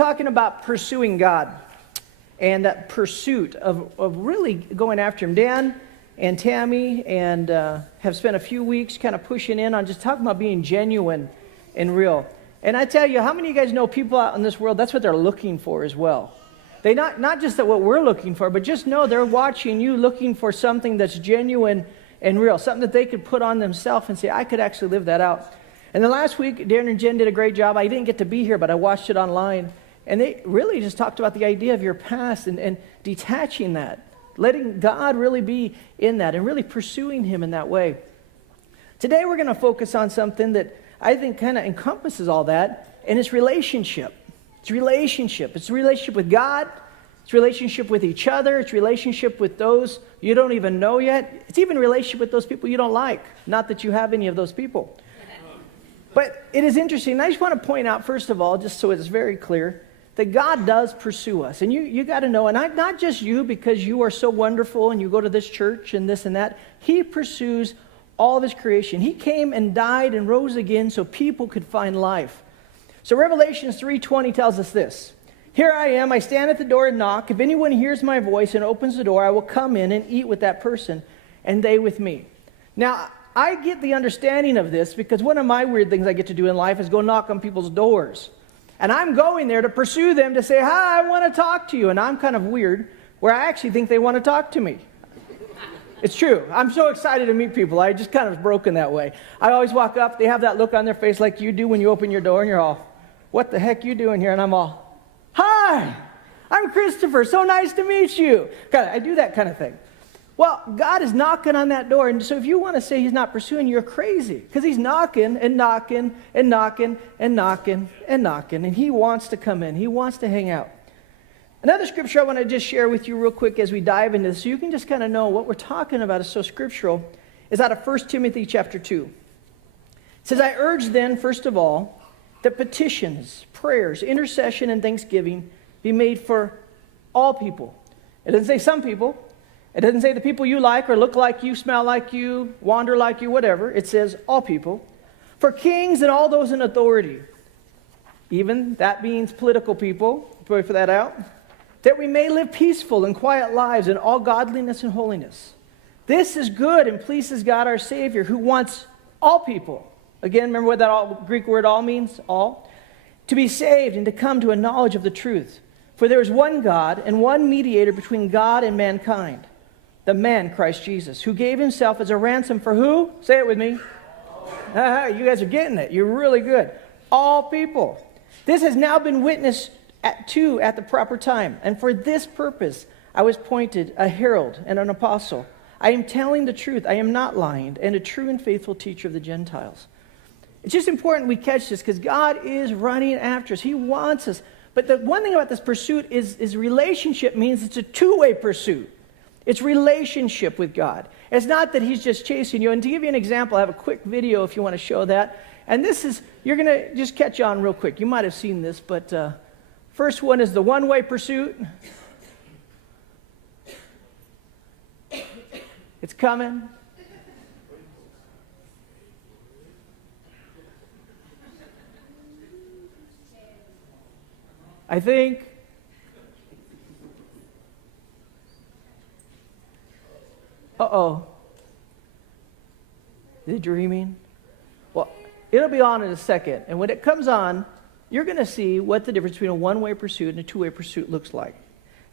talking about pursuing God and that pursuit of really going after Him. Dan and Tammy have spent a few weeks kind of pushing in on just talking about being genuine and real. And I tell you, how many of you guys know people out in this world, that's what they're looking for as well. They not just that what we're looking for, but just know they're watching you looking for something that's genuine and real, something that they could put on themselves and say, I could actually live that out. And then last week, Darren and Jen did a great job. I didn't get to be here, but I watched it online. And they really just talked about the idea of your past and detaching that, letting God really be in that and really pursuing Him in that way. Today we're going to focus on something that I think kind of encompasses all that, and it's relationship. It's relationship. It's a relationship with God. It's a relationship with each other. It's a relationship with those you don't even know yet. It's even a relationship with those people you don't like. Not that you have any of those people. But it is interesting. I just want to point out, first of all, just so it's very clear, that God does pursue us. And you got to know, and not just you because you are so wonderful and you go to this church and this and that. He pursues all of His creation. He came and died and rose again so people could find life. So Revelation 3:20 tells us this. Here I am, I stand at the door and knock. If anyone hears my voice and opens the door, I will come in and eat with that person, and they with me. Now, I get the understanding of this because one of my weird things I get to do in life is go knock on people's doors. And I'm going there to pursue them to say, hi, I want to talk to you. And I'm kind of weird where I actually think they want to talk to me. It's true. I'm so excited to meet people. I just kind of broken that way. I always walk up, they have that look on their face like you do when you open your door and you're all, what the heck you doing here? And I'm all, hi, I'm Kristopher. So nice to meet you. I do that kind of thing. Well, God is knocking on that door. And so if you want to say He's not pursuing, you're crazy. Because He's knocking and knocking and knocking and knocking and knocking. And He wants to come in. He wants to hang out. Another scripture I want to just share with you real quick as we dive into this, so you can just kind of know what we're talking about is so scriptural, is out of 1 Timothy chapter 2. It says, I urge then, first of all, that petitions, prayers, intercession, and thanksgiving be made for all people. It doesn't say some people. It doesn't say the people you like or look like you, smell like you, wander like you, whatever. It says all people. For kings and all those in authority. Even that means political people. Pray for that out. That we may live peaceful and quiet lives in all godliness and holiness. This is good and pleases God our Savior, who wants all people. Again, remember what that Greek word all means? All. To be saved and to come to a knowledge of the truth. For there is one God and one mediator between God and mankind. The man, Christ Jesus, who gave Himself as a ransom for who? Say it with me. You guys are getting it. You're really good. All people. This has now been witnessed to at the proper time. And for this purpose, I was appointed a herald and an apostle. I am telling the truth. I am not lying, and a true and faithful teacher of the Gentiles. It's just important we catch this because God is running after us. He wants us. But the one thing about this pursuit is relationship means it's a two-way pursuit. It's relationship with God. It's not that He's just chasing you. And to give you an example, I have a quick video if you want to show that. And this is, you're going to just catch on real quick. You might have seen this, but first one is the one-way pursuit. It's coming. I think. Uh-oh. Is it dreaming? Well, it'll be on in a second. And when it comes on, you're going to see what the difference between a one-way pursuit and a two-way pursuit looks like.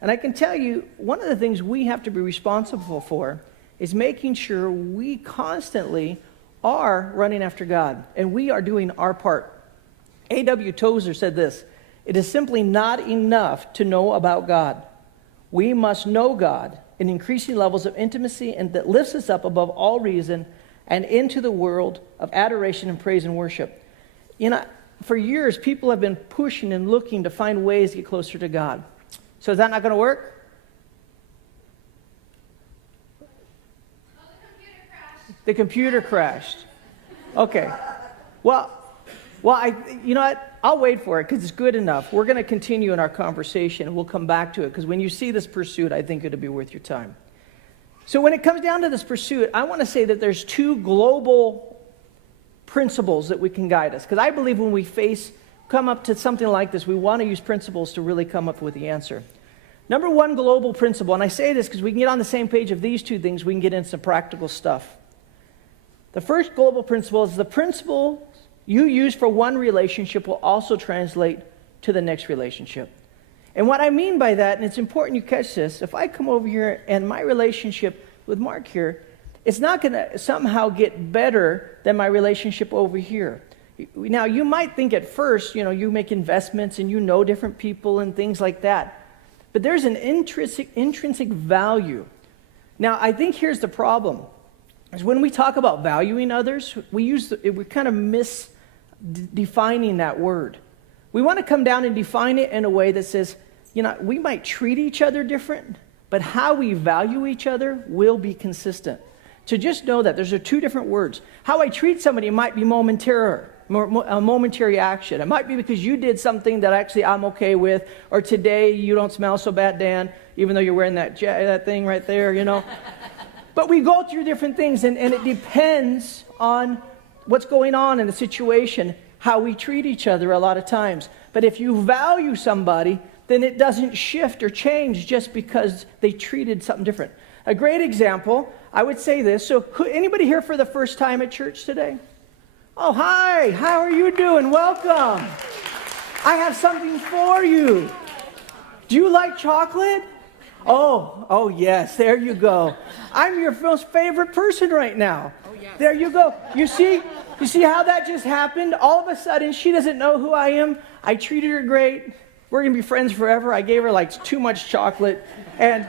And I can tell you, one of the things we have to be responsible for is making sure we constantly are running after God. And we are doing our part. A.W. Tozer said this, it is simply not enough to know about God. We must know God in increasing levels of intimacy and that lifts us up above all reason and into the world of adoration and praise and worship. You know, for years, people have been pushing and looking to find ways to get closer to God. So is that not going to work? The computer crashed. Okay. Well, you know what? I'll wait for it because it's good enough. We're going to continue in our conversation and we'll come back to it because when you see this pursuit, I think it'll be worth your time. So when it comes down to this pursuit, I want to say that there's two global principles that we can guide us. Because I believe when we face come up to something like this, we want to use principles to really come up with the answer. Number one global principle, and I say this because we can get on the same page of these two things, we can get into some practical stuff. The first global principle is the principle you use for one relationship will also translate to the next relationship. And what I mean by that, and it's important you catch this, if I come over here and my relationship with Mark here, it's not going to somehow get better than my relationship over here. Now, you might think at first, you make investments and you know different people and things like that. But there's an intrinsic value. Now, I think here's the problem. Is when we talk about valuing others, we're kind of misdefining that word. We want to come down and define it in a way that says, we might treat each other different, but how we value each other will be consistent. So just know that those are two different words. How I treat somebody might be a momentary action. It might be because you did something that actually I'm okay with, or today you don't smell so bad, Dan, even though you're wearing that thing right there, But we go through different things, and it depends on what's going on in the situation, how we treat each other a lot of times. But if you value somebody, then it doesn't shift or change just because they treated something different. A great example, I would say this. So anybody here for the first time at church today? Oh, hi. How are you doing? Welcome. I have something for you. Do you like chocolate? Oh, yes. There you go. I'm your most favorite person right now. Oh, yes. There you go. You see how that just happened? All of a sudden, she doesn't know who I am. I treated her great. We're going to be friends forever. I gave her too much chocolate. And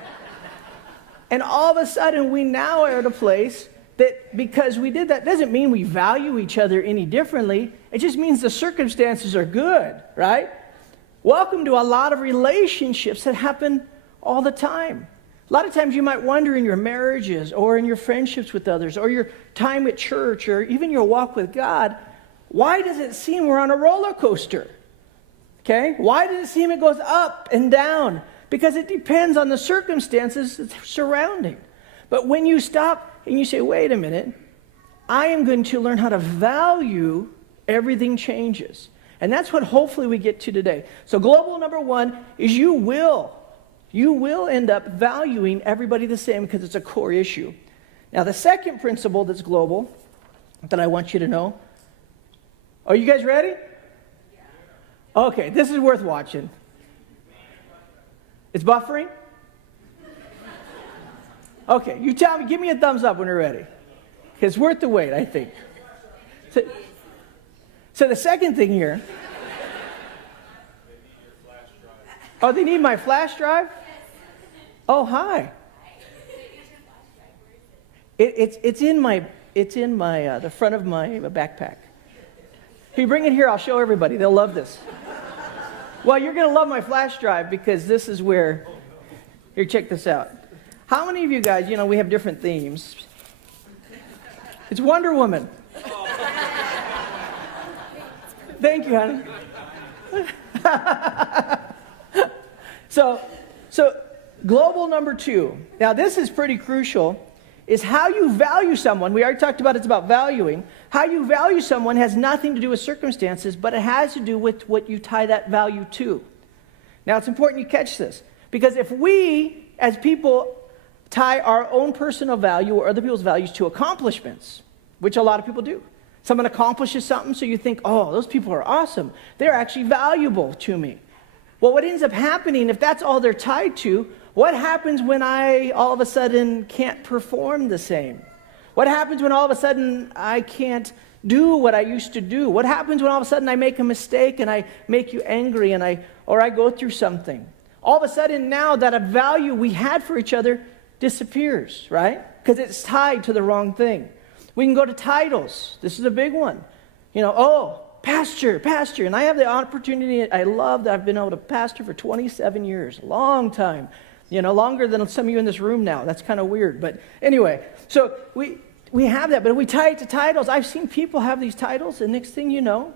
all of a sudden, we now are at a place that because we did that doesn't mean we value each other any differently. It just means the circumstances are good, right? Welcome to a lot of relationships that happen all the time. A lot of times you might wonder in your marriages or in your friendships with others or your time at church or even your walk with God, why does it seem we're on a roller coaster? Okay? Why does it seem it goes up and down? Because it depends on the circumstances surrounding. But when you stop and you say, wait a minute, I am going to learn how to value, everything changes. And that's what hopefully we get to today. So global number one is you will end up valuing everybody the same because it's a core issue. Now the second principle that's global that I want you to know, are you guys ready? Okay, this is worth watching. It's buffering? Okay, you tell me, give me a thumbs up when you're ready. It's worth the wait, I think. So the second thing here. Oh, they need my flash drive? Oh, hi. It's in the front of my backpack. If you bring it here, I'll show everybody. They'll love this. Well, you're going to love my flash drive because this is where, here, check this out. How many of you guys, we have different themes. It's Wonder Woman. Thank you, honey. So global number two. Now, this is pretty crucial, is how you value someone. We already talked about it's about valuing. How you value someone has nothing to do with circumstances, but it has to do with what you tie that value to. Now, it's important you catch this, because if we, as people, tie our own personal value or other people's values to accomplishments, which a lot of people do. Someone accomplishes something, so you think, oh, those people are awesome. They're actually valuable to me. Well, what ends up happening, if that's all they're tied to, what happens when I all of a sudden can't perform the same? What happens when all of a sudden I can't do what I used to do? What happens when all of a sudden I make a mistake and I make you angry or I go through something? All of a sudden now that a value we had for each other disappears, right? Because it's tied to the wrong thing. We can go to titles. This is a big one. Pastor. And I have the opportunity, I love that I've been able to pastor for 27 years. Long time. Longer than some of you in this room now. That's kind of weird. But anyway, so we have that. But if we tie it to titles, I've seen people have these titles, and next thing you know,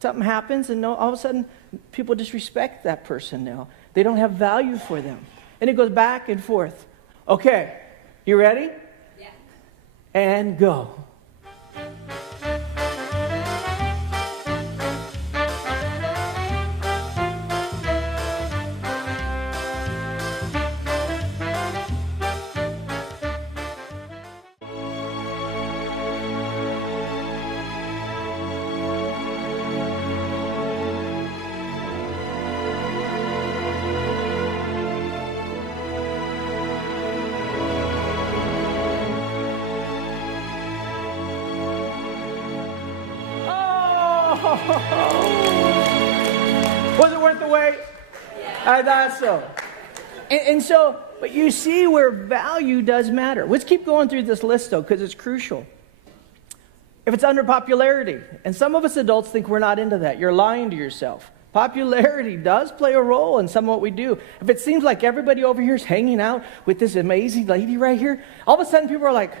something happens, and all of a sudden, people disrespect that person now. They don't have value for them. And it goes back and forth. Okay, you ready? Yeah. And go. Was it worth the wait? I thought so. And so, but you see where value does matter. Let's keep going through this list, though, because it's crucial. If it's under popularity, and some of us adults think we're not into that, you're lying to yourself. Popularity does play a role in some of what we do. If it seems like everybody over here is hanging out with this amazing lady right here, all of a sudden people are like,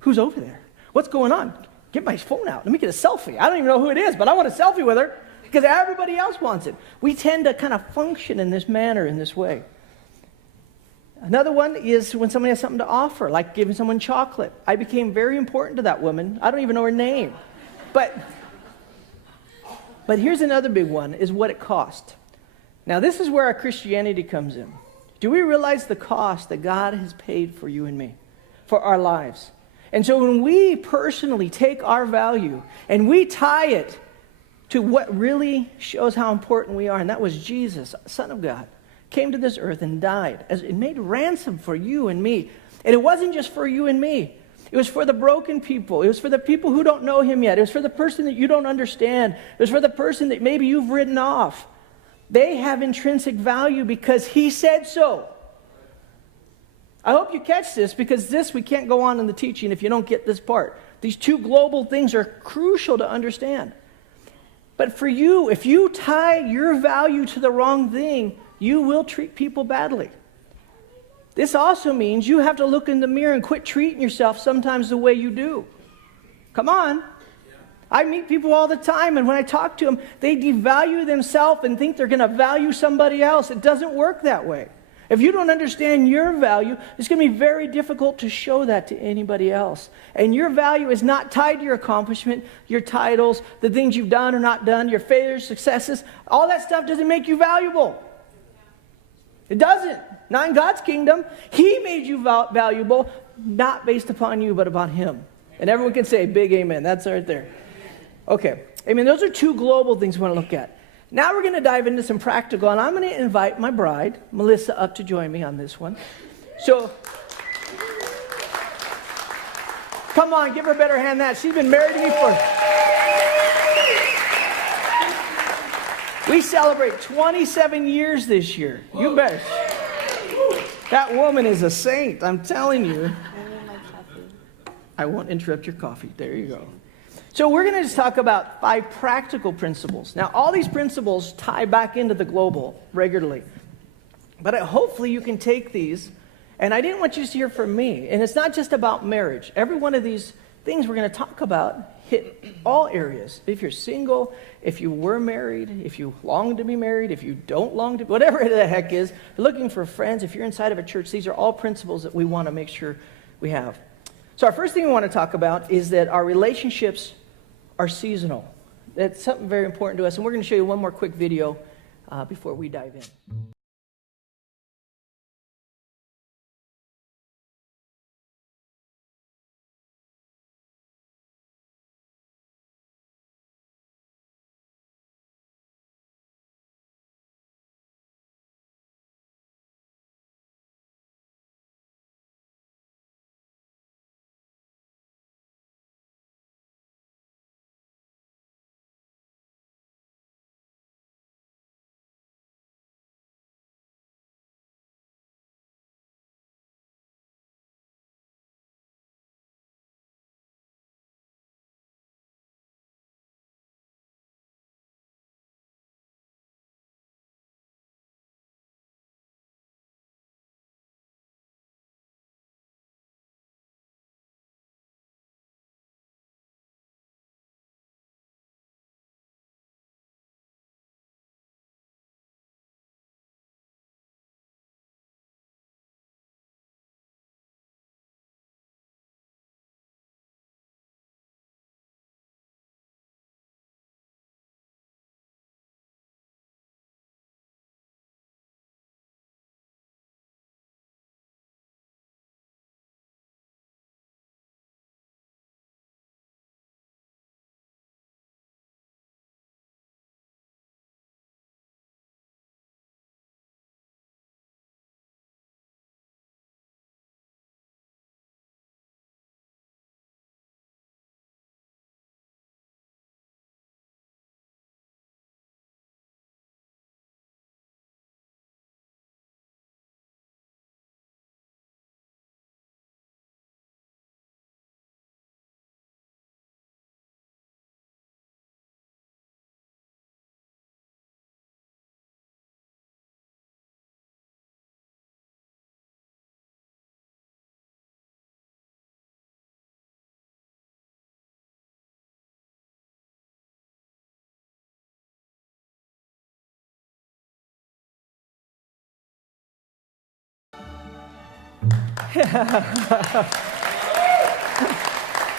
who's over there? What's going on? Get my phone out. Let me get a selfie. I don't even know who it is, but I want a selfie with her because everybody else wants it. We tend to kind of function in this manner, in this way. Another one is when somebody has something to offer, like giving someone chocolate. I became very important to that woman. I don't even know her name. But here's another big one, is what it cost. Now, this is where our Christianity comes in. Do we realize the cost that God has paid for you and me, for our lives? And so when we personally take our value and we tie it to what really shows how important we are, and that was Jesus, Son of God, came to this earth and died. As it made ransom for you and me. And it wasn't just for you and me. It was for the broken people. It was for the people who don't know him yet. It was for the person that you don't understand. It was for the person that maybe you've written off. They have intrinsic value because he said so. I hope you catch this, because we can't go on in the teaching if you don't get this part. These two global things are crucial to understand. But for you, if you tie your value to the wrong thing, you will treat people badly. This also means you have to look in the mirror and quit treating yourself sometimes the way you do. Come on. I meet people all the time, and when I talk to them, they devalue themselves and think they're going to value somebody else. It doesn't work that way. If you don't understand your value, it's going to be very difficult to show that to anybody else. And your value is not tied to your accomplishment, your titles, the things you've done or not done, your failures, successes. All that stuff doesn't make you valuable. It doesn't. Not in God's kingdom. He made you valuable, not based upon you, but upon him. And everyone can say big amen. That's right there. Okay. Amen. Those are two global things we want to look at. Now we're going to dive into some practical, and I'm going to invite my bride, Melissa, up to join me on this one. So, come on, give her a better hand than that. She's been married to me we celebrate 27 years this year. You bet. That woman is a saint, I'm telling you. I won't interrupt your coffee. There you go. So we're going to just talk about 5 practical principles. Now, all these principles tie back into the global regularly. But hopefully you can take these, and I didn't want you to hear from me. And it's not just about marriage. Every one of these things we're going to talk about hit all areas. If you're single, if you were married, if you long to be married, if you don't long to, whatever the heck is, if you're looking for friends, if you're inside of a church, these are all principles that we want to make sure we have. So our first thing we want to talk about is that our relationships are seasonal. That's something very important to us, and we're going to show you one more quick video before we dive in.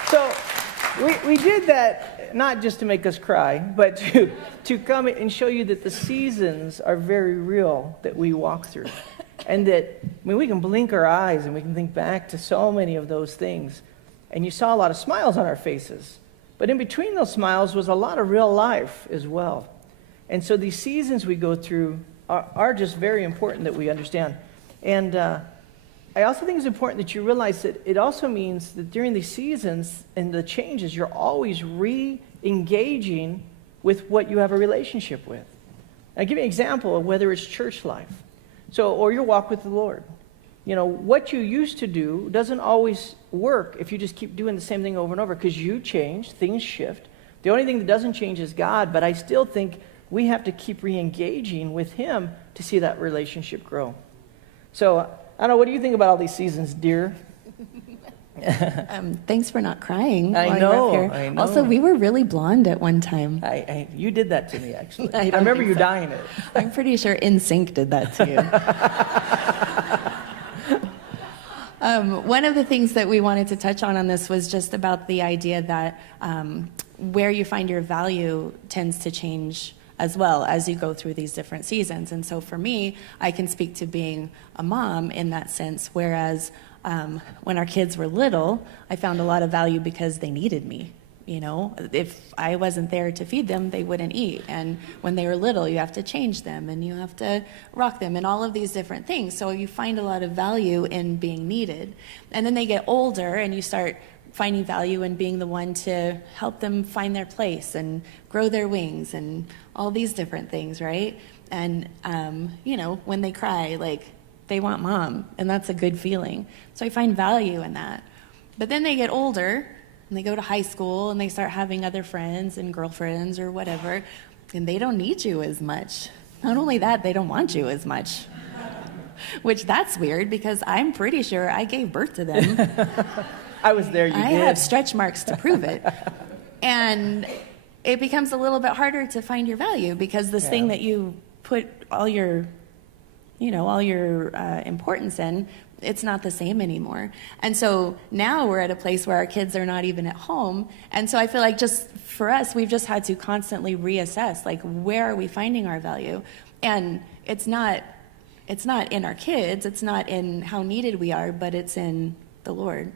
So we did that not just to make us cry, but to come and show you that the seasons are very real that we walk through. And that, I mean, we can blink our eyes and we can think back to so many of those things. And you saw a lot of smiles on our faces. But in between those smiles was a lot of real life as well. And so these seasons we go through are just very important that we understand. And I also think it's important that you realize that it also means that during these seasons and the changes, you're always re-engaging with what you have a relationship with. I'll give you an example of whether it's church life. Or your walk with the Lord. You know, what you used to do doesn't always work if you just keep doing the same thing over and over, because you change, things shift. The only thing that doesn't change is God, but I still think we have to keep re-engaging with Him to see that relationship grow. So, I don't know, what do you think about all these seasons, dear? Thanks for not crying. I know. Also, we were really blonde at one time. You did that to me, actually. I remember you dying it. I'm pretty sure NSYNC did that to you. One of the things that we wanted to touch on this was just about the idea that where you find your value tends to change as well as you go through these different seasons. And so for me, I can speak to being a mom in that sense, whereas when our kids were little, I found a lot of value because they needed me. You know, if I wasn't there to feed them, they wouldn't eat. And when they were little, you have to change them and you have to rock them and all of these different things. So you find a lot of value in being needed. And then they get older and you start finding value in being the one to help them find their place and grow their wings and all these different things, right? And, you know, when they cry, like, they want mom, and that's a good feeling. So I find value in that. But then they get older, and they go to high school, and they start having other friends and girlfriends or whatever, and they don't need you as much. Not only that, they don't want you as much. Which that's weird, because I'm pretty sure I gave birth to them. I was there, you did. I have stretch marks to prove it. And it becomes a little bit harder to find your value, because this thing that you put all your importance in, it's not the same anymore. And so now we're at a place where our kids are not even at home. And so I feel like just for us, we've just had to constantly reassess, like, where are we finding our value? And it's not in our kids, it's not in how needed we are, but it's in the Lord.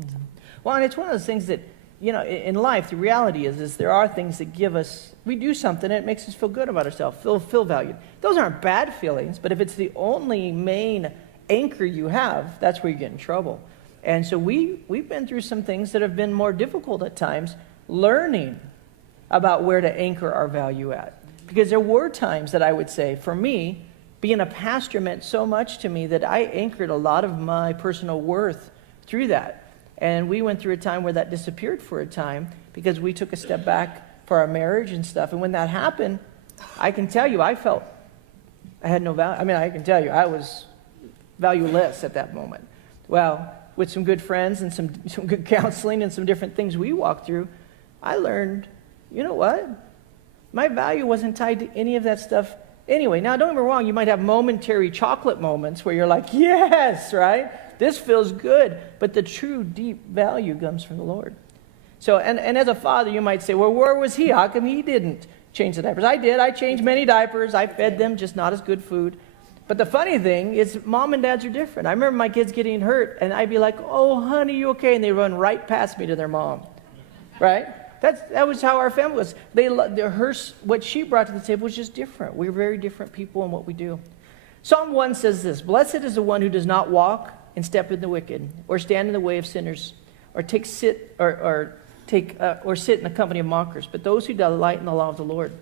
Mm-hmm. Well, and it's one of those things that, you know, in life, the reality is there are things that give us, we do something and it makes us feel good about ourselves, feel valued. Those aren't bad feelings, but if it's the only main anchor you have, that's where you get in trouble. And so we've been through some things that have been more difficult at times, learning about where to anchor our value at. Because there were times that I would say, for me, being a pastor meant so much to me that I anchored a lot of my personal worth through that. And we went through a time where that disappeared for a time because we took a step back for our marriage and stuff. And when that happened, I can tell you, I felt I had no value. I mean, I can tell you, I was valueless at that moment. Well, with some good friends and some good counseling and some different things we walked through, I learned, you know what? My value wasn't tied to any of that stuff anyway. Now, don't get me wrong, you might have momentary chocolate moments where you're like, yes, right? This feels good. But the true deep value comes from the Lord. So, and as a father, you might say, well, where was he? How come he didn't change the diapers? I did. I changed many diapers. I fed them, just not as good food. But the funny thing is mom and dads are different. I remember my kids getting hurt, and I'd be like, oh, honey, you okay? And they run right past me to their mom, right? That was how our family was. What she brought to the table was just different. We were very different people in what we do. Psalm 1 says this, blessed is the one who does not walk and step in the wicked, or stand in the way of sinners, or sit in the company of mockers, but those who delight in the law of the Lord,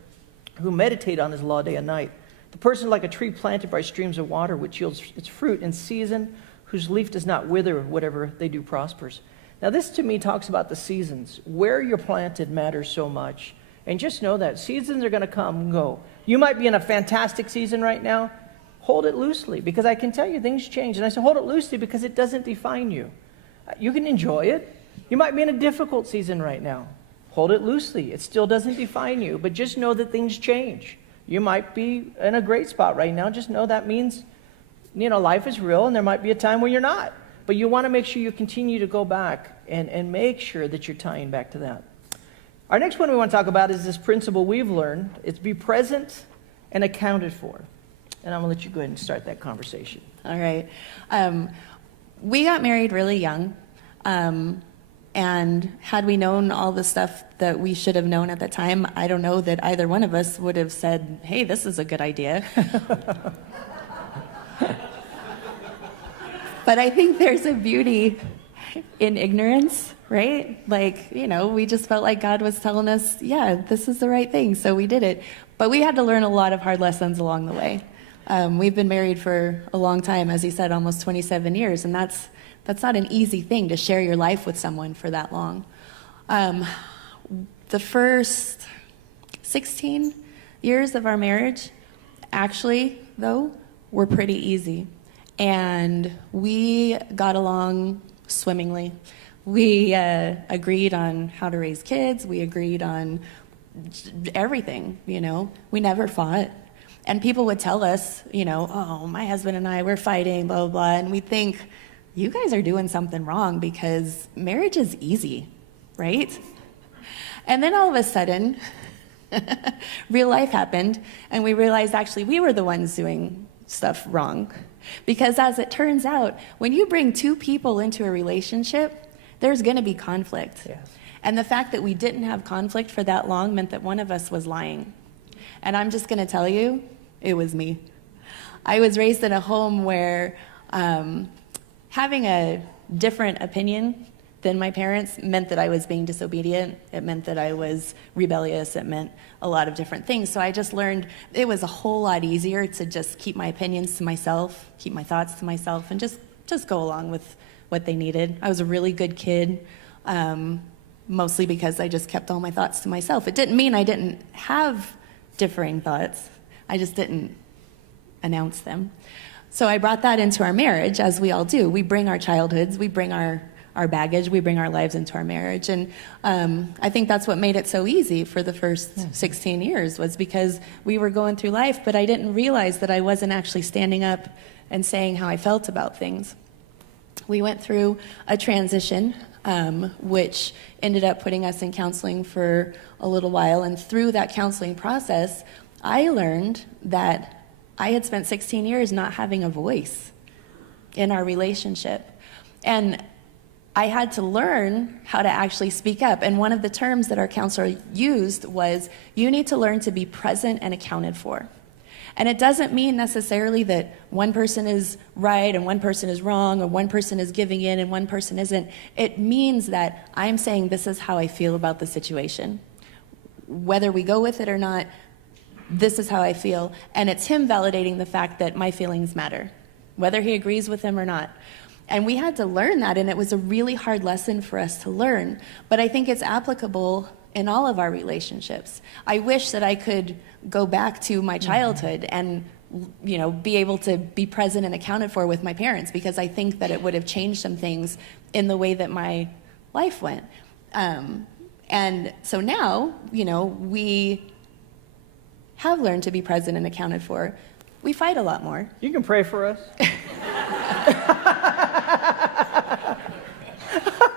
who meditate on his law day and night. The person is like a tree planted by streams of water, which yields its fruit in season, whose leaf does not wither, whatever they do prospers. Now this to me talks about the seasons. Where you're planted matters so much. And just know that seasons are going to come and go. You might be in a fantastic season right now. Hold it loosely, because I can tell you things change. And I say hold it loosely because it doesn't define you. You can enjoy it. You might be in a difficult season right now. Hold it loosely. It still doesn't define you, but just know that things change. You might be in a great spot right now. Just know that means, life is real, and there might be a time when you're not. But you want to make sure you continue to go back and make sure that you're tying back to that. Our next one we want to talk about is this principle we've learned. It's be present and accounted for. And I'm going to let you go ahead and start that conversation. All right. We got married really young. And had we known all the stuff that we should have known at the time, I don't know that either one of us would have said, hey, this is a good idea. But I think there's a beauty in ignorance, right? Like, we just felt like God was telling us, yeah, this is the right thing, so we did it. But we had to learn a lot of hard lessons along the way. We've been married for a long time, as he said, almost 27 years, and that's not an easy thing to share your life with someone for that long. The first 16 years of our marriage, actually, though, were pretty easy. And we got along swimmingly. We agreed on how to raise kids. We agreed on everything, We never fought. And people would tell us, oh, my husband and I, we're fighting, blah, blah, blah. And we'd think, you guys are doing something wrong because marriage is easy, right? And then all of a sudden, real life happened, and we realized actually we were the ones doing stuff wrong. Because as it turns out, when you bring two people into a relationship, there's going to be conflict. Yes. And the fact that we didn't have conflict for that long meant that one of us was lying. And I'm just going to tell you, it was me. I was raised in a home where having a different opinion than my parents meant that I was being disobedient. It meant that I was rebellious. It meant a lot of different things. So I just learned it was a whole lot easier to just keep my opinions to myself, keep my thoughts to myself, and just go along with what they needed. I was a really good kid, mostly because I just kept all my thoughts to myself. It didn't mean I didn't have differing thoughts. I just didn't announce them. So I brought that into our marriage, as we all do. We bring our childhoods, we bring our baggage, we bring our lives into our marriage. And I think that's what made it so easy for the first 16 years, was because we were going through life, but I didn't realize that I wasn't actually standing up and saying how I felt about things. We went through a transition, which ended up putting us in counseling for a little while. And through that counseling process, I learned that I had spent 16 years not having a voice in our relationship. And I had to learn how to actually speak up. And one of the terms that our counselor used was, you need to learn to be present and accounted for. And it doesn't mean necessarily that one person is right and one person is wrong, or one person is giving in and one person isn't. It means that I'm saying this is how I feel about the situation. Whether we go with it or not, this is how I feel. And it's him validating the fact that my feelings matter, whether he agrees with them or not. And we had to learn that, and it was a really hard lesson for us to learn. But I think it's applicable in all of our relationships. I wish that I could go back to my childhood and be able to be present and accounted for with my parents, because I think that it would have changed some things in the way that my life went. And so now, we have learned to be present and accounted for. We fight a lot more. You can pray for us.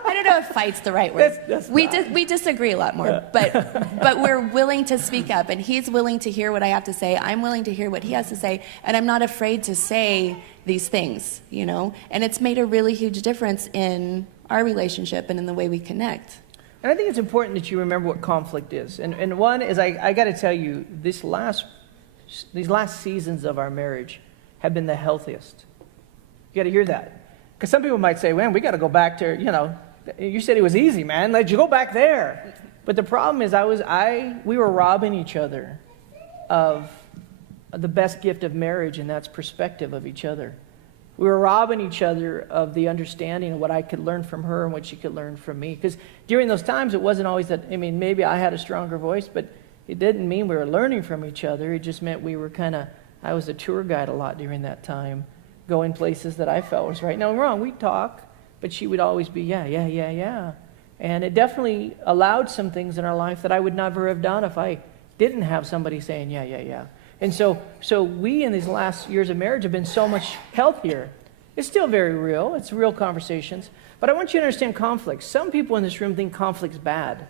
I don't know if fight's the right word. We disagree a lot more, but we're willing to speak up, and he's willing to hear what I have to say. I'm willing to hear what he has to say, and I'm not afraid to say these things, And it's made a really huge difference in our relationship and in the way we connect. And I think it's important that you remember what conflict is. And one is, I got to tell you, these last seasons of our marriage have been the healthiest. You got to hear that. Because some people might say, man, we got to go back to, you said it was easy, man. Let you go back there. But the problem is we were robbing each other of the best gift of marriage, and that's perspective of each other. We were robbing each other of the understanding of what I could learn from her and what she could learn from me. Because during those times, it wasn't always that, maybe I had a stronger voice, but it didn't mean we were learning from each other. It just meant we were I was a tour guide a lot during that time, going places that I felt was right. Now, wrong, we'd talk, but she would always be, yeah. And it definitely allowed some things in our life that I would never have done if I didn't have somebody saying, yeah. And so we in these last years of marriage have been so much healthier It's still very real. It's real conversations. But I want you to understand conflict. Some people in this room think conflict's bad.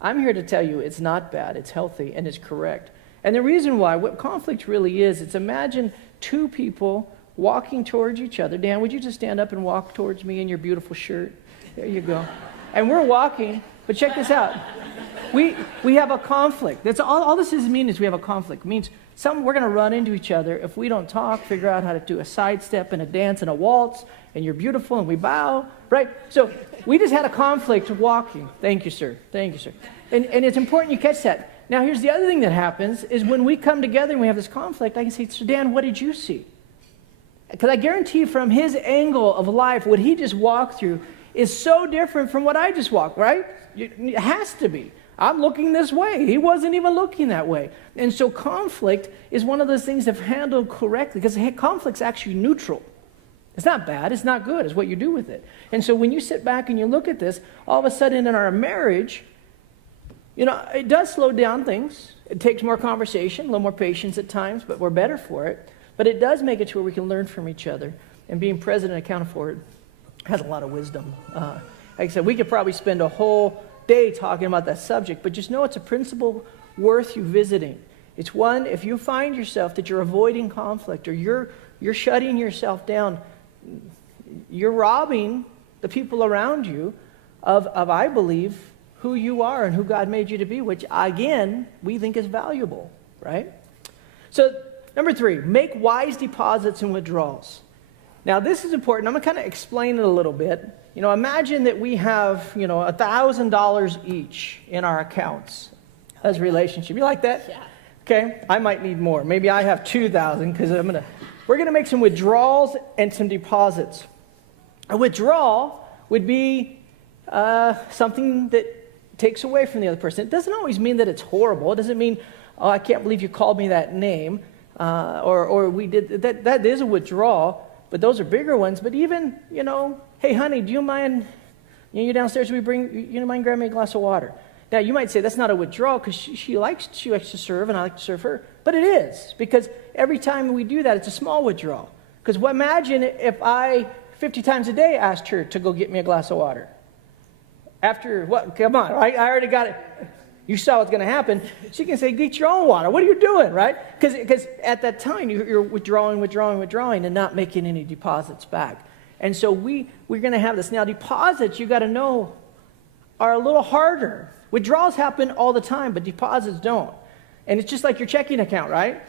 I'm here to tell you it's not bad. It's healthy and it's correct. And the reason why, what conflict really is, it's imagine two people walking towards each other. Dan, would you just stand up and walk towards me in your beautiful shirt? There you go. And we're walking, but check this out. We have a conflict. That's all this means is we have a conflict. It means we're going to run into each other if we don't talk, figure out how to do a sidestep and a dance and a waltz, and you're beautiful and we bow, right? So we just had a conflict walking. Thank you, sir. Thank you, sir. And it's important you catch that. Now, here's the other thing that happens is when we come together and we have this conflict, I can say, so Dan, what did you see? Because I guarantee from his angle of life, what he just walked through is so different from what I just walked, right? It has to be. I'm looking this way. He wasn't even looking that way. And so conflict is one of those things if handled correctly, because conflict's actually neutral. It's not bad. It's not good. It's what you do with it. And so when you sit back and you look at this, all of a sudden in our marriage, it does slow down things. It takes more conversation, a little more patience at times, but we're better for it. But it does make it to where we can learn from each other. And being present and accountable for it has a lot of wisdom. Like I said, we could probably spend a whole day talking about that subject, but just know it's a principle worth you visiting. It's one, if you find yourself that you're avoiding conflict or you're shutting yourself down, you're robbing the people around you of I believe, who you are and who God made you to be, which, again, we think is valuable, right? So, number 3, make wise deposits and withdrawals. Now, this is important. I'm going to kind of explain it a little bit. Imagine that we have, $1,000 each in our accounts as a relationship. You like that? Yeah. Okay. I might need more. Maybe I have 2,000 because we're going to make some withdrawals and some deposits. A withdrawal would be something that takes away from the other person. It doesn't always mean that it's horrible. It doesn't mean, oh, I can't believe you called me that name, or we did that. That is a withdrawal, but those are bigger ones. But even, hey, honey, do you mind? You're downstairs. You don't mind grabbing me a glass of water? Now you might say that's not a withdrawal because she likes to serve, and I like to serve her. But it is, because every time we do that, it's a small withdrawal. Because imagine if I 50 times a day asked her to go get me a glass of water. After what? Come on, right? I already got it. You saw what's going to happen. She can say, get your own water. What are you doing, right? Because at that time, you're withdrawing, and not making any deposits back. And so we're going to have this. Now, deposits, you got to know, are a little harder. Withdrawals happen all the time, but deposits don't. And it's just like your checking account, right?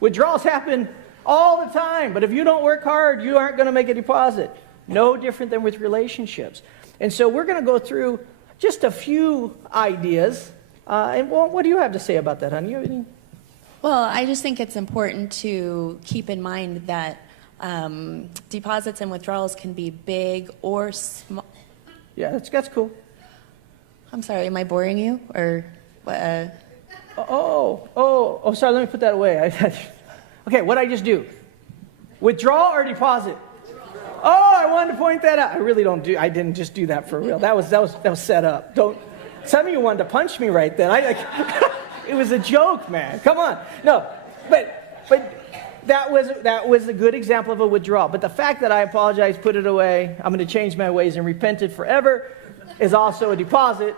Withdrawals happen all the time, but if you don't work hard, you aren't going to make a deposit. No different than with relationships. And so we're going to go through just a few ideas. And what do you have to say about that, honey? You have any? Well, I just think it's important to keep in mind that deposits and withdrawals can be big or small. Yeah, that's cool. I'm sorry, am I boring you? Or sorry, let me put that away. Okay, what'd I just do? Withdraw or deposit? Oh, I wanted to point that out. I didn't just do that for real. That was set up. Some of you wanted to punch me right then. It was a joke, man. Come on. No, but that was a good example of a withdrawal. But the fact that I apologized, put it away, I'm going to change my ways and repented forever is also a deposit,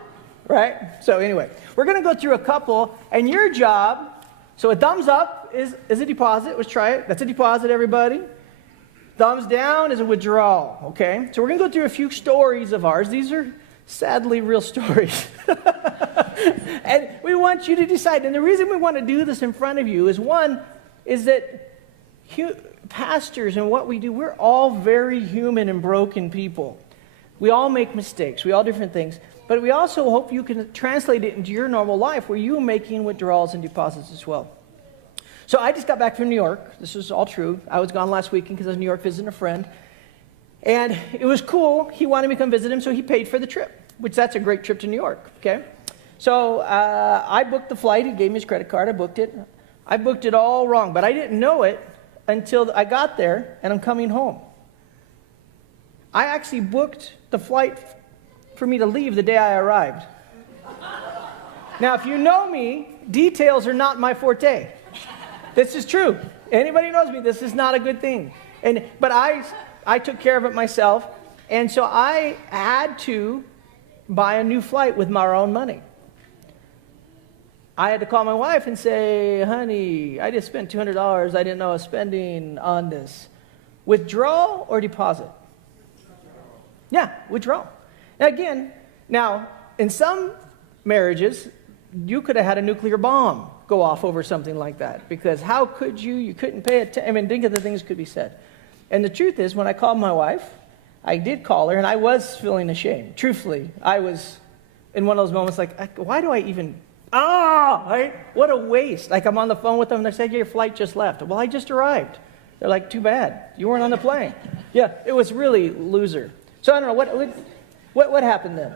right? So anyway, we're going to go through a couple, and your job, so a thumbs up is a deposit. Let's try it. That's a deposit, everybody. Thumbs down is a withdrawal, okay? So we're going to go through a few stories of ours. These are sadly real stories. And we want you to decide. And the reason we want to do this in front of you is that pastors and what we do, we're all very human and broken people. We all make mistakes. We all different things. But we also hope you can translate it into your normal life where you're making withdrawals and deposits as well. So I just got back from New York. This is all true. I was gone last weekend because I was in New York visiting a friend. And it was cool. He wanted me to come visit him, so he paid for the trip, which that's a great trip to New York, okay? So I booked the flight. He gave me his credit card. I booked it. I booked it all wrong, but I didn't know it until I got there, and I'm coming home. I actually booked the flight for me to leave the day I arrived. Now, if you know me, details are not my forte. This is true. Anybody who knows me, this is not a good thing. But I I took care of it myself. And so I had to buy a new flight with my own money. I had to call my wife and say, honey, I just spent $200 I didn't know I was spending on this. Withdrawal or deposit? Yeah, withdrawal. Again, now, in some marriages, you could have had a nuclear bomb go off over something like that, because how could you? You couldn't pay attention. I mean, think of the things could be said. And the truth is, when I called my wife, I did call her, and I was feeling ashamed. Truthfully, I was in one of those moments like, why do I even, right? What a waste. Like, I'm on the phone with them, and they say, yeah, your flight just left. Well, I just arrived. They're like, too bad. You weren't on the plane. Yeah, it was really loser. So I don't know, what happened then?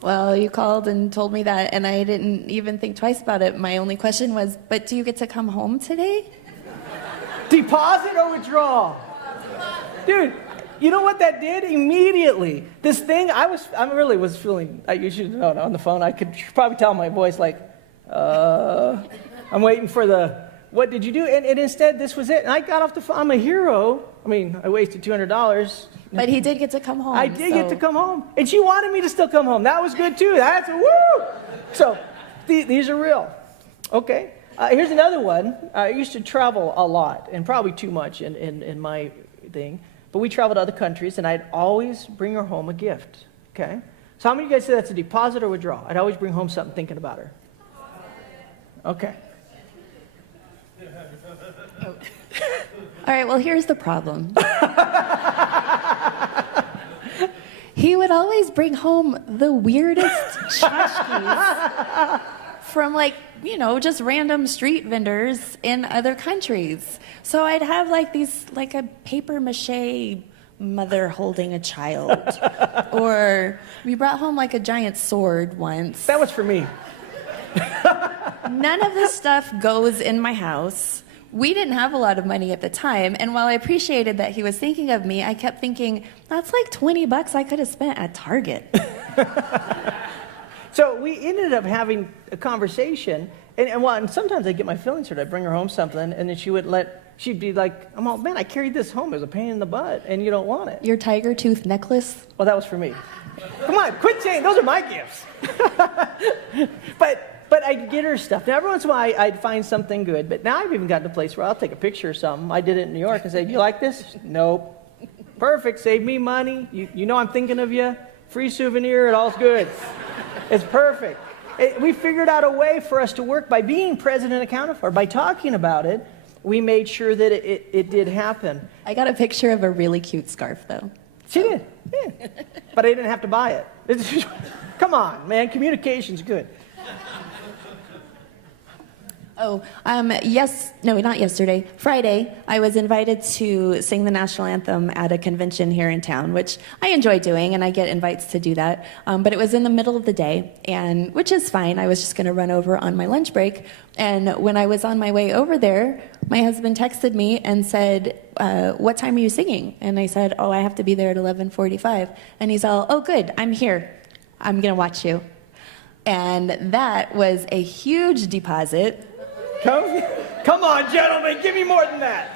Well, you called and told me that, and I didn't even think twice about it. My only question was, but do you get to come home today? Deposit or withdrawal? Dude, you know what that did? Immediately. This thing, I really was feeling, you should know, on the phone, I could probably tell my voice like, I'm waiting for what did you do? And instead, this was it. And I got off the phone. I'm a hero. I mean, I wasted $200. But he did get to come home. I did get to come home. And she wanted me to still come home. That was good, too. That's a woo! So, these are real. Okay. Here's another one. I used to travel a lot, and probably too much in my thing. But we traveled to other countries, and I'd always bring her home a gift. Okay? So how many of you guys say that's a deposit or withdrawal? I'd always bring home something thinking about her. Okay. All right, well, here's the problem. He would always bring home the weirdest tchotchkes from, like, just random street vendors in other countries. So I'd have, like, these, like a paper mache mother holding a child. Or we brought home, like, a giant sword once. That was for me. None of this stuff goes in my house. We didn't have a lot of money at the time, and while I appreciated that he was thinking of me, I kept thinking, that's like $20 I could have spent at Target. So we ended up having a conversation, and sometimes I'd get my feelings hurt. I'd bring her home something, and then she'd be like, I'm all, man, I carried this home. It was a pain in the butt, and you don't want it. Your tiger tooth necklace? Well, that was for me. Come on, quit saying, those are my gifts. But I'd get her stuff. Now, every once in a while, I'd find something good. But now I've even gotten to a place where I'll take a picture or something. I did it in New York and say, you like this? Nope. Perfect. Save me money. You know I'm thinking of you. Free souvenir. It all's good. It's perfect. We figured out a way for us to work by being present and accounted for. By talking about it, we made sure that it did happen. I got a picture of a really cute scarf, though. She did. Yeah. But I didn't have to buy it. Come on, man. Communication's good. Oh, not yesterday. Friday, I was invited to sing the national anthem at a convention here in town, which I enjoy doing, and I get invites to do that. But it was in the middle of the day, which is fine. I was just going to run over on my lunch break. And when I was on my way over there, my husband texted me and said, what time are you singing? And I said, I have to be there at 11:45. And he's all, oh, good, I'm here. I'm going to watch you. And that was a huge deposit. Come on, gentlemen, give me more than that.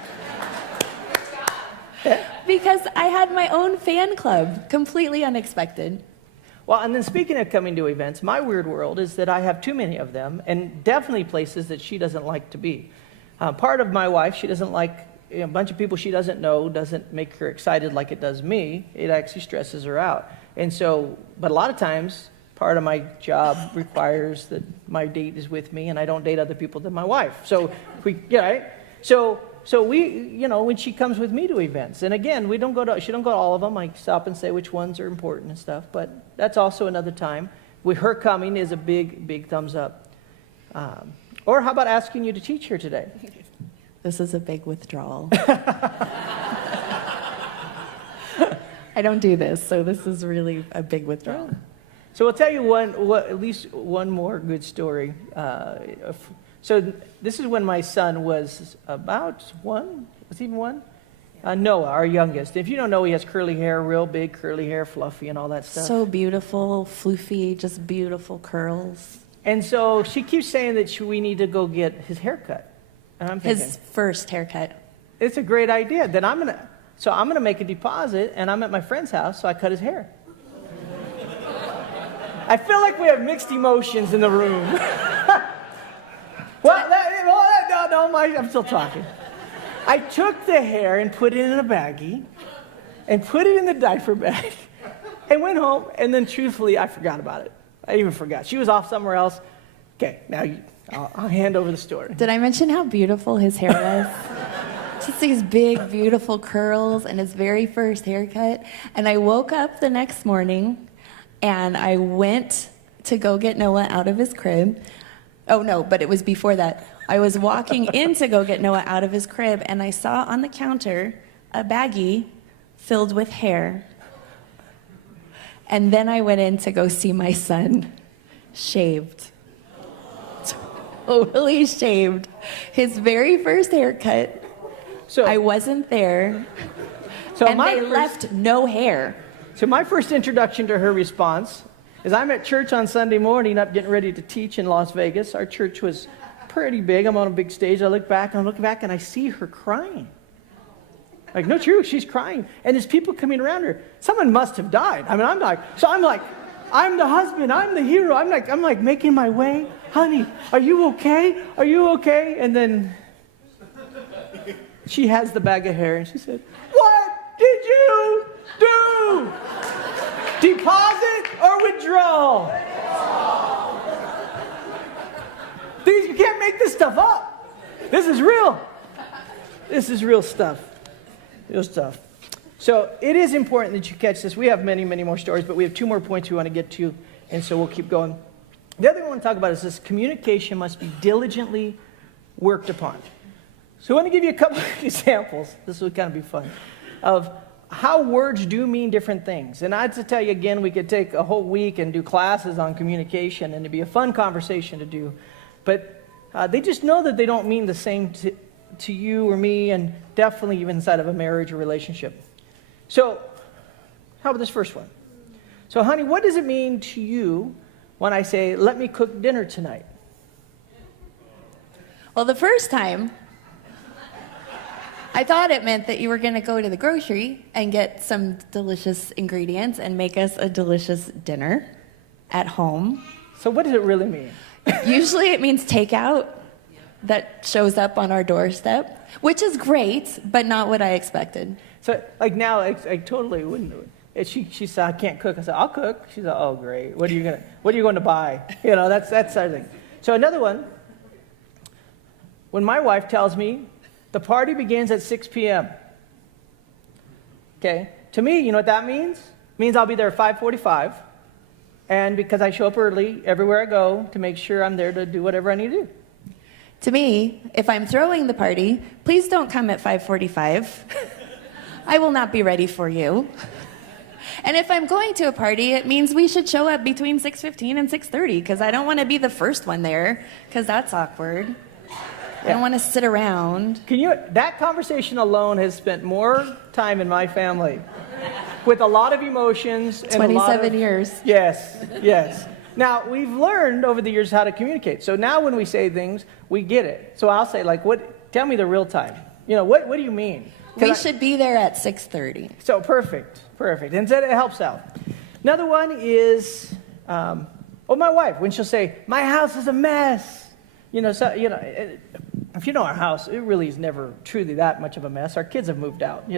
Because I had my own fan club, completely unexpected. Well, and then speaking of coming to events, my weird world is that I have too many of them, and definitely places that she doesn't like to be. Part of my wife, she doesn't like a bunch of people she doesn't know, doesn't make her excited like it does me. It actually stresses her out. And so, but a lot of times, part of my job requires that my date is with me, and I don't date other people than my wife. So So we, when she comes with me to events, and again, she don't go to all of them. I stop and say which ones are important and stuff. But that's also another time. With her coming is a big, big thumbs up. Or how about asking you to teach her today? This is a big withdrawal. I don't do this, so this is really a big withdrawal. So I'll tell you at least one more good story. So this is when my son was about one. Was he even one? Noah, our youngest. If you don't know, he has curly hair, real big curly hair, fluffy and all that stuff. So beautiful, floofy, just beautiful curls. And so she keeps saying that we need to go get his haircut. And I'm thinking, his first haircut. It's a great idea. Then So I'm going to make a deposit, and I'm at my friend's house, so I cut his hair. I feel like we have mixed emotions in the room. I'm still talking. I took the hair and put it in a baggie and put it in the diaper bag and went home, and then truthfully, I forgot about it. I even forgot. She was off somewhere else. Okay, now I'll hand over the story. Did I mention how beautiful his hair was? Just these big, beautiful curls and his very first haircut. And I woke up the next morning, and I went to go get Noah out of his crib. Oh, no, but it was before that. I was walking in to go get Noah out of his crib, and I saw on the counter a baggie filled with hair. And then I went in to go see my son shaved. Totally shaved. His very first haircut. So I wasn't there, and they left no hair. So my first introduction to her response is I'm at church on Sunday morning, up getting ready to teach in Las Vegas. Our church was pretty big. I'm on a big stage. I look back, and I see her crying. Like, no, true, she's crying. And there's people coming around her. Someone must have died. I mean, I'm like, I'm the husband. I'm the hero. I'm like making my way. Honey, are you okay? Are you okay? And then she has the bag of hair, and she said, "What did you do? Deposit or withdrawal?" You can't make this stuff up. This is real. This is real stuff. Real stuff. So it is important that you catch this. We have many, many more stories, but we have 2 more points we want to get to, and so we'll keep going. The other thing I want to talk about is this: communication must be diligently worked upon. So I want to give you a couple of examples. This will kind of be fun, of how words do mean different things. And I have to tell you again, we could take a whole week and do classes on communication, and it'd be a fun conversation to do. But they just know that they don't mean the same to you or me, and definitely even inside of a marriage or relationship. So how about this first one? So honey, what does it mean to you when I say, "Let me cook dinner tonight"? Well, the first time, I thought it meant that you were going to go to the grocery and get some delicious ingredients and make us a delicious dinner at home. So what does it really mean? Usually it means takeout that shows up on our doorstep, which is great, but not what I expected. So like now, I totally wouldn't do it. She said, "I can't cook." I said, "I'll cook." She said, "Oh, great. What are you going to buy?" You know, that's the thing. So another one, when my wife tells me the party begins at 6 p.m. Okay? To me, you know what that means? It means I'll be there at 5:45, and because I show up early everywhere I go to make sure I'm there to do whatever I need to do. To me, if I'm throwing the party, please don't come at 5:45. I will not be ready for you. And if I'm going to a party, it means we should show up between 6:15 and 6:30, because I don't want to be the first one there, because that's awkward. I don't want to sit around. That conversation alone has spent more time in my family with a lot of emotions. And 27 years. Yes. Now, we've learned over the years how to communicate. So now when we say things, we get it. So I'll say, like, tell me the real time. You know, what do you mean? We should be there at 6:30. So perfect. And so it helps out. Another one is, my wife, when she'll say, "My house is a mess." If you know our house, it really is never truly that much of a mess. Our kids have moved out.